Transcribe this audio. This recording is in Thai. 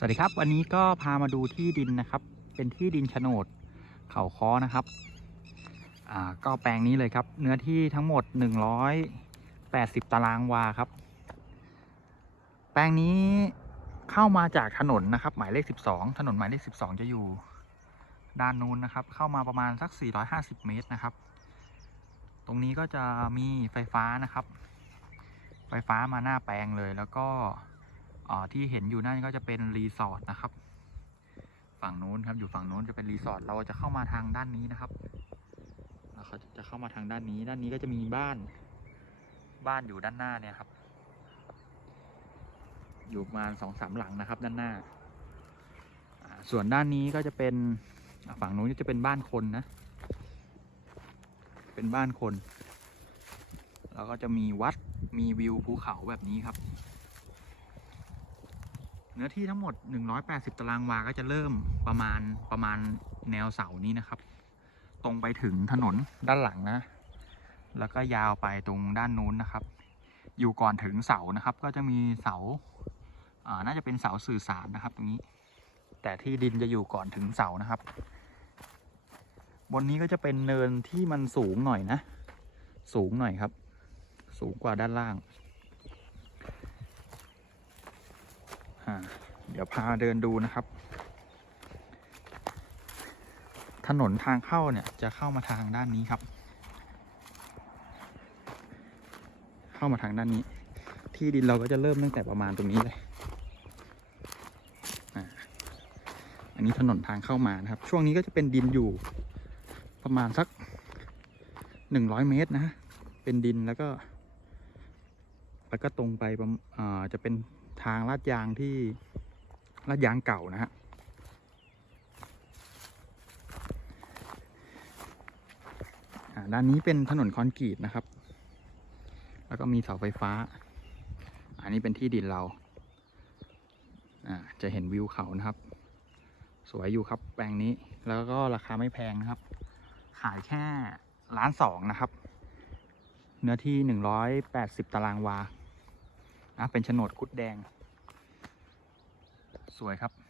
สวัสดีครับ วันนี้ก็พามาดูที่ดินนะครับ เป็นที่ดินโฉนดเขาค้อนะครับอ่าก็แปลงนี้เลยครับ เนื้อที่ทั้งหมด 180 ตารางวาครับ แปลงนี้เข้ามาจากถนนนะครับ หมายเลข 12 ถนนหมายเลข 12 จะอยู่ด้านนู้นนะครับ เข้ามาประมาณสัก 450 เมตรนะครับ ตรงนี้ก็จะมีไฟฟ้านะครับ ไฟฟ้ามาหน้าแปลงเลยแล้วก็ ที่เห็นอยู่นั่นก็จะเป็นรีสอร์ทนะครับ ฝั่งนู้นครับอยู่ฝั่งนู้นจะเป็นรีสอร์ทเราจะเข้ามาทางด้านนี้นะครับเราจะเข้ามาทางด้านนี้ ด้านนี้ก็จะมีบ้าน บ้านอยู่ด้านหน้าเนี่ยครับ อยู่ประมาณสองสามหลังนะครับ ด้านหน้า ส่วนด้านนี้ก็จะเป็นฝั่งนู้นจะเป็นบ้านคนนะ เป็นบ้านคน แล้วก็จะมีวัดมีวิวภูเขาแบบนี้ครับ เนื้อที่ทั้งหมด 180 ตารางวา ก็จะเริ่มประมาณประมาณแนวเสานี้นะครับ ตรงไปถึงถนนด้านหลังนะ แล้วก็ยาวไปตรงด้านนู้นนะครับ อยู่ก่อนถึงเสานะครับ ก็จะมีเสาอ่าน่าจะเป็นเสาสื่อสารนะครับตรงนี้ แต่ที่ดินจะอยู่ก่อนถึงเสานะครับ บนนี้ก็จะเป็นเนินที่มันสูงหน่อยนะ สูงหน่อยครับ สูงกว่าด้านล่าง อ่าเดี๋ยวพาเดินดูนะครับ ถนนทางเข้าเนี่ยจะเข้ามาทางด้านนี้ครับ เข้ามาทางด้านนี้ ที่ดินเราก็จะเริ่มตั้งแต่ประมาณตรงนี้เลยอันนี้ถนนทางเข้ามานะครับ ช่วงนี้ก็จะเป็นดินอยู่ประมาณสักหนึ่งร้อยเมตรนะ เป็นดินแล้วก็ แล้วก็ตรงไปอ่าจะเป็นทางลาดยางที่ แลาดยางเก่านะฮะด้านนี้เป็นถนนคอนกรีตนะครับ แล้วก็มีเสาไฟฟ้า อันนี้เป็นที่ดินเรา จะเห็นวิวเขานะครับ สวยอยู่ครับแปลงนี้ แล้วก็ราคาไม่แพงนะครับ ขายแค่ล้านสองนะครับ เนื้อที่หนึ่งร้อยแปดสิบตารางวา เป็นโฉนดคุดแดง สวยครับ